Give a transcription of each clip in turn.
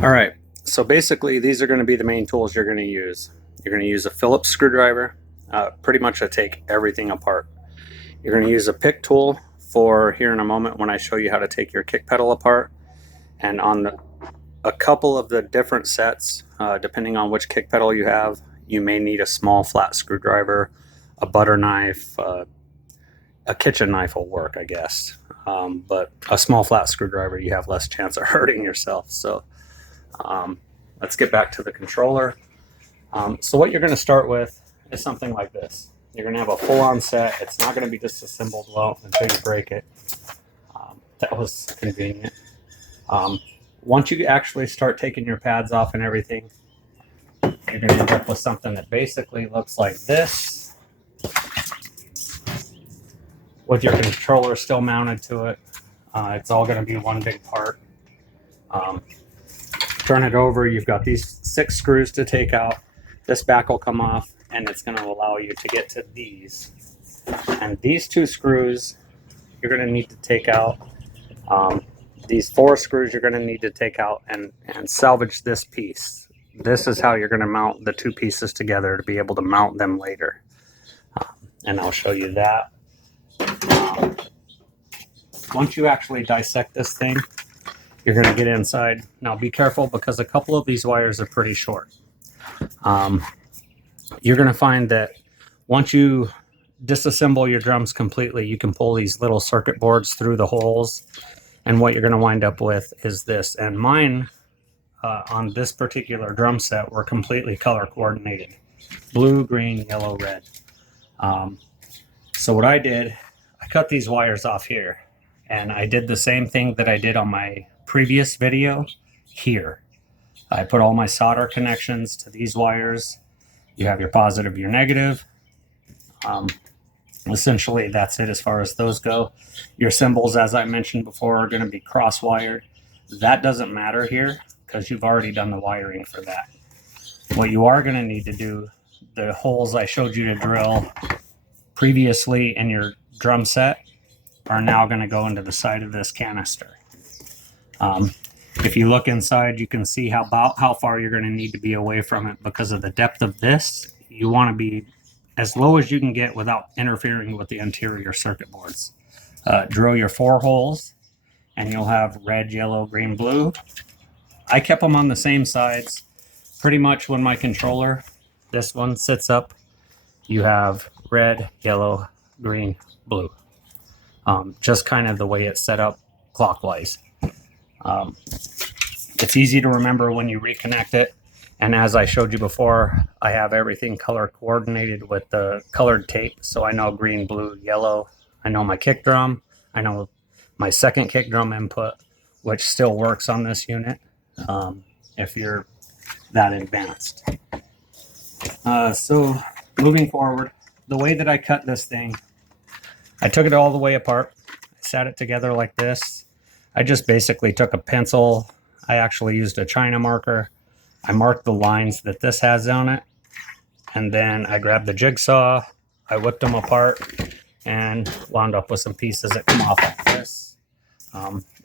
All right, so basically these are going to be the main tools you're going to use. You're going to use a Phillips screwdriver, pretty much to take everything apart. You're going to use a pick tool for here in a moment when I show you how to take your kick pedal apart. And on a couple of the different sets, depending on which kick pedal you have, you may need a small flat screwdriver, a butter knife, a kitchen knife will work, I guess. But a small flat screwdriver, you have less chance of hurting yourself. So let's get back to the controller. So what you're going to start with is something like this. You're going to have a full-on set. It's not going to be disassembled well until you break it. That was convenient. Once you actually start taking your pads off and everything, you're going to end up with something that basically looks like this, with your controller still mounted to it. It's all going to be one big part. Turn it over, you've got these 6 screws to take out. This back will come off, and it's going to allow you to get to these. And these 2 screws you're going to need to take out. These 4 screws you're going to need to take out and salvage this piece. This is how you're going to mount the 2 pieces together to be able to mount them later. And I'll show you that. Once you actually dissect this thing, you're going to get inside. Now be careful because a couple of these wires are pretty short. You're going to find that once you disassemble your drums completely, you can pull these little circuit boards through the holes, and what you're going to wind up with is this. And mine on this particular drum set were completely color coordinated: blue, green, yellow, red. So what I did, I cut these wires off here, and I did the same thing that I did on my previous video here. I put all my solder connections to these wires. You have your positive, your negative. Essentially, that's it as far as those go. Your symbols, as I mentioned before, are going to be cross-wired. That doesn't matter here because you've already done the wiring for that. What you are going to need to do, the holes I showed you to drill previously in your drum set are now going to go into the side of this canister. If you look inside, you can see how far you're going to need to be away from it because of the depth of this. You want to be as low as you can get without interfering with the interior circuit boards. Drill your 4 holes and you'll have red, yellow, green, blue. I kept them on the same sides. Pretty much when my controller, this one, sits up, you have red, yellow, green, blue. Just kind of the way it's set up clockwise. It's easy to remember when you reconnect it. And as I showed you before, I have everything color coordinated with the colored tape. So I know green, blue, yellow. I know my kick drum. I know my second kick drum input, which still works on this unit if you're that advanced. So moving forward, the way that I cut this thing, I took it all the way apart. I sat it together like this. I just basically took a pencil. I actually used a China marker. I marked the lines that this has on it. And then I grabbed the jigsaw. I whipped them apart and wound up with some pieces that come off like this.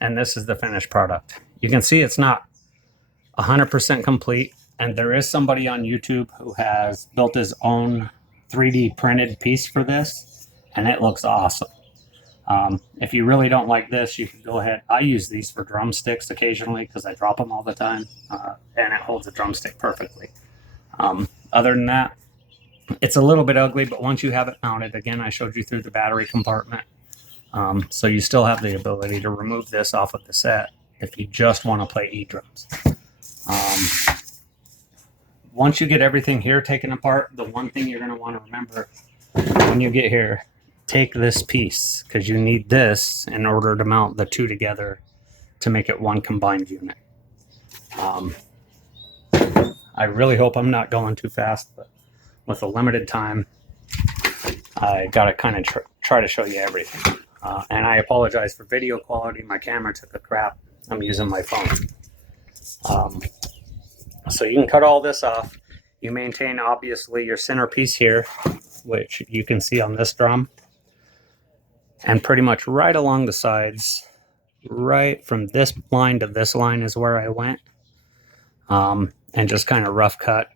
And this is the finished product. You can see it's not 100% complete. And there is somebody on YouTube who has built his own 3D printed piece for this. And it looks awesome. If you really don't like this, you can go ahead. I use these for drumsticks occasionally because I drop them all the time, and it holds a drumstick perfectly. Other than that, it's a little bit ugly, but once you have it mounted, again, I showed you through the battery compartment. So you still have the ability to remove this off of the set if you just want to play E-drums. Once you get everything here taken apart, the one thing you're going to want to remember when you get here, take this piece because you need this in order to mount the 2 together to make it one combined unit. I really hope I'm not going too fast, but with a limited time, I got to kind of try to show you everything. And I apologize for video quality. My camera took a crap. I'm using my phone. So you can cut all this off. You maintain, obviously, your centerpiece here, which you can see on this drum. And pretty much right along the sides, right from this line to this line is where I went. and just kind of rough cut,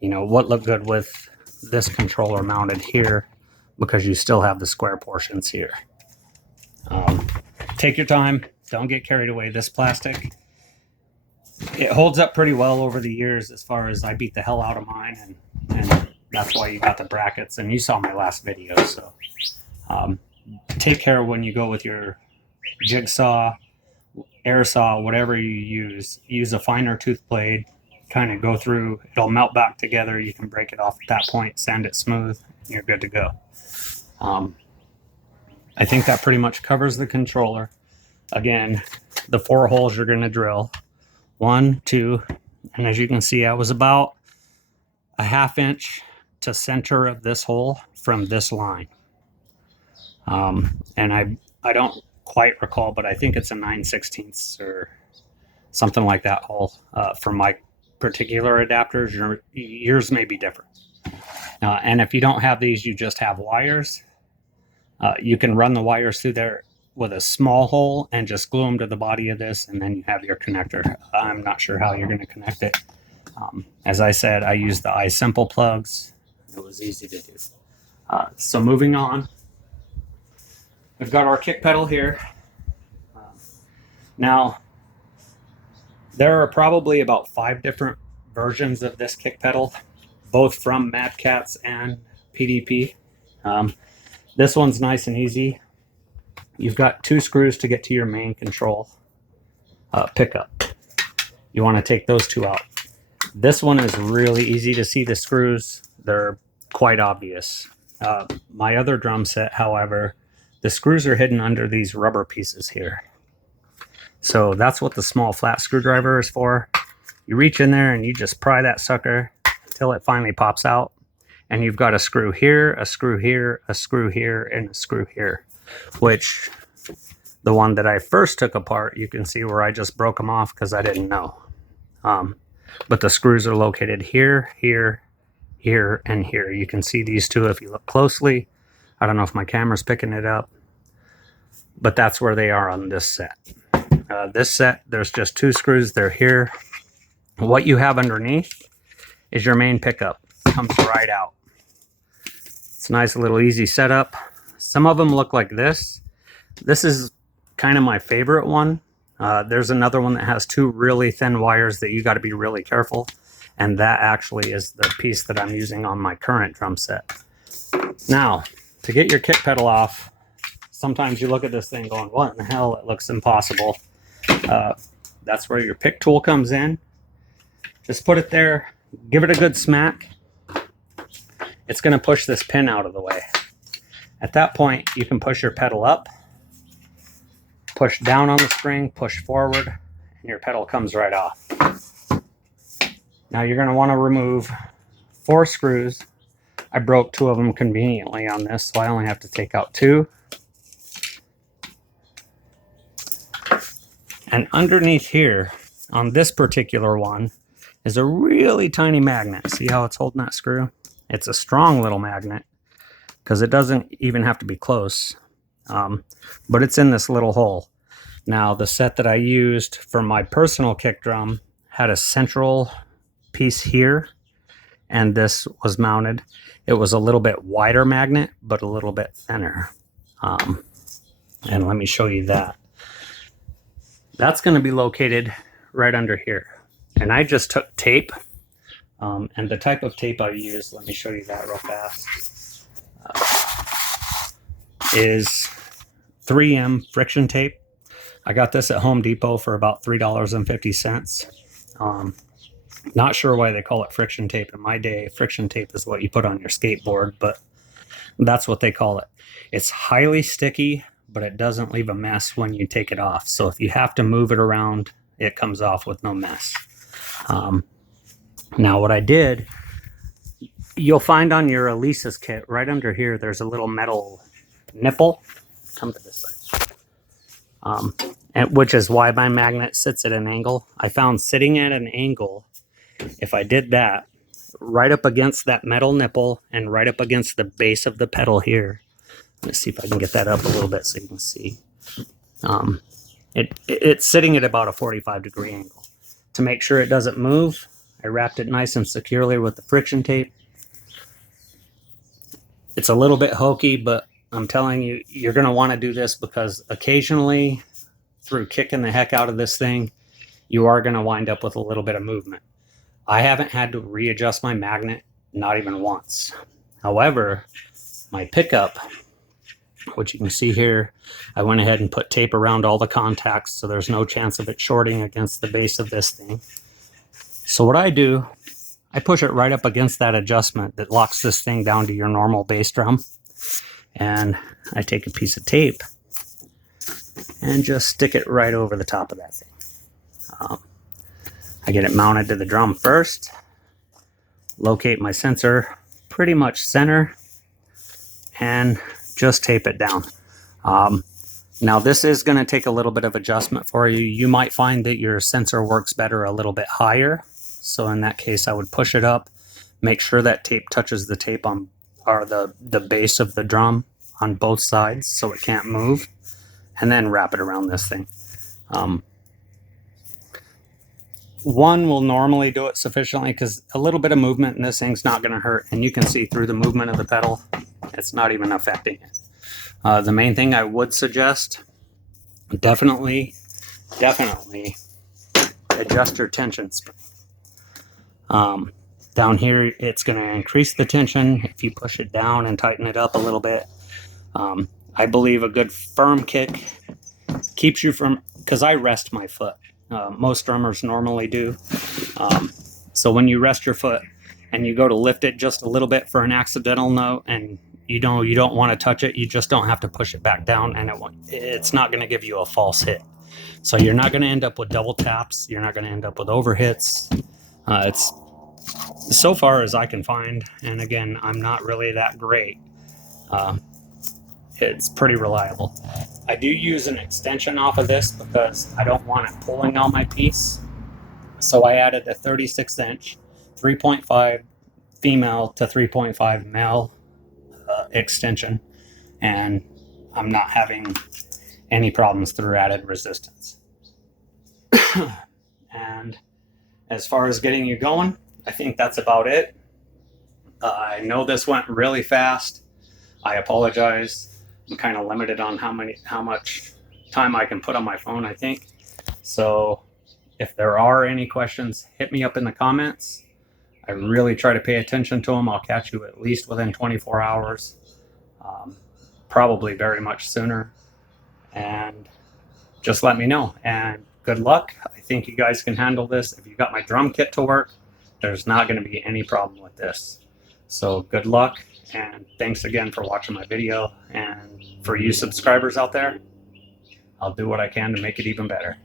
you know, what looked good with this controller mounted here, because you still have the square portions here. Take your time. Don't get carried away. This plastic, it holds up pretty well over the years. As far as, I beat the hell out of mine, and that's why you got the brackets, and you saw my last video. So take care when you go with your jigsaw, air saw, whatever you use a finer tooth blade, kind of go through, it'll melt back together. You can break it off at that point, sand it smooth, and you're good to go. I think that pretty much covers the controller. Again, the 4 holes you're going to drill, 1, 2, and as you can see, I was about a 1/2 inch to center of this hole from this line. And I don't quite recall, but I think it's a 9/16 or something like that hole for my particular adapters. Yours may be different. And if you don't have these, you just have wires. You can run the wires through there with a small hole and just glue them to the body of this, and then you have your connector. I'm not sure how you're going to connect it. As I said, I used the iSimple plugs. It was easy to do. So moving on, we've got our kick pedal here. Now, there are probably about 5 different versions of this kick pedal, both from Mad Catz and PDP. This one's nice and easy. You've got 2 screws to get to your main control pickup. You want to take those 2 out. This one is really easy to see the screws. They're quite obvious. My other drum set, however, the screws are hidden under these rubber pieces here. So that's what the small flat screwdriver is for. You reach in there and you just pry that sucker until it finally pops out. And you've got a screw here, a screw here, a screw here, and a screw here. Which, the one that I first took apart, you can see where I just broke them off because I didn't know. But the screws are located here, here, here, and here. You can see these 2 if you look closely. I don't know if my camera's picking it up, but that's where they are on this set. This set, there's just 2 screws. They're here. What you have underneath is your main pickup. It comes right out. It's a nice little easy setup. Some of them look like this. This is kind of my favorite one. There's another one that has 2 really thin wires that you got to be really careful. And that actually is the piece that I'm using on my current drum set. Now, to get your kick pedal off, sometimes you look at this thing going, what in the hell? It looks impossible. That's where your pick tool comes in. Just put it there, give it a good smack. It's going to push this pin out of the way. At that point, you can push your pedal up, push down on the spring, push forward, and your pedal comes right off. Now you're going to want to remove 4 screws. I broke 2 of them conveniently on this, so I only have to take out 2. And underneath here, on this particular one, is a really tiny magnet. See how it's holding that screw? It's a strong little magnet, because it doesn't even have to be close. But it's in this little hole. Now, the set that I used for my personal kick drum had a central piece here, and this was mounted. It was a little bit wider magnet, but a little bit thinner. And let me show you that. That's going to be located right under here. And I just took tape, and the type of tape I use, let me show you that real fast, is 3M friction tape. I got this at Home Depot for about $3.50. Not sure why they call it friction tape. In my day, friction tape is what you put on your skateboard, but that's what they call it. It's highly sticky, but it doesn't leave a mess when you take it off. So if you have to move it around, it comes off with no mess. Now what I did, you'll find on your Elisa's kit, right under here, there's a little metal nipple. Come to this side. Which is why my magnet sits at an angle. I found sitting at an angle, if I did that, right up against that metal nipple and right up against the base of the pedal here. Let's see if I can get that up a little bit so you can see. It's sitting at about a 45-degree angle. To make sure it doesn't move, I wrapped it nice and securely with the friction tape. It's a little bit hokey, but I'm telling you, you're going to want to do this because occasionally, through kicking the heck out of this thing, you are going to wind up with a little bit of movement. I haven't had to readjust my magnet, not even once. However, my pickup, which you can see here, I went ahead and put tape around all the contacts so there's no chance of it shorting against the base of this thing. So what I do, I push it right up against that adjustment that locks this thing down to your normal bass drum. And I take a piece of tape and just stick it right over the top of that thing. I get it mounted to the drum first, locate my sensor pretty much center, and just tape it down. Now this is going to take a little bit of adjustment for you. You might find that your sensor works better a little bit higher. So in that case, I would push it up, make sure that tape touches the tape on, or the base of the drum on both sides so it can't move, and then wrap it around this thing. One will normally do it sufficiently because a little bit of movement in this thing's not going to hurt, and you can see through the movement of the pedal, it's not even affecting it. The main thing I would suggest, definitely adjust your tension spring. Down here, it's going to increase the tension if you push it down and tighten it up a little bit. I believe a good firm kick keeps you from, because I rest my foot. Most drummers normally do. So when you rest your foot and you go to lift it just a little bit for an accidental note, and you don't want to touch it, you just don't have to push it back down, and it's not going to give you a false hit. So you're not going to end up with double taps. You're not going to end up with overhits. It's so far as I can find, and again, I'm not really that great. It's pretty reliable. I do use an extension off of this because I don't want it pulling on my piece. So I added a 36-inch 3.5 female to 3.5 male extension, and I'm not having any problems through added resistance. And as far as getting you going, I think that's about it. I know this went really fast. I apologize. I'm kind of limited on how much time I can put on my phone, I think. So if there are any questions, hit me up in the comments. I really try to pay attention to them. I'll catch you at least within 24 hours, probably very much sooner. And just let me know. And good luck. I think you guys can handle this. If you got my drum kit to work, there's not going to be any problem with this. So good luck, and thanks again for watching my video. And for you subscribers out there, I'll do what I can to make it even better.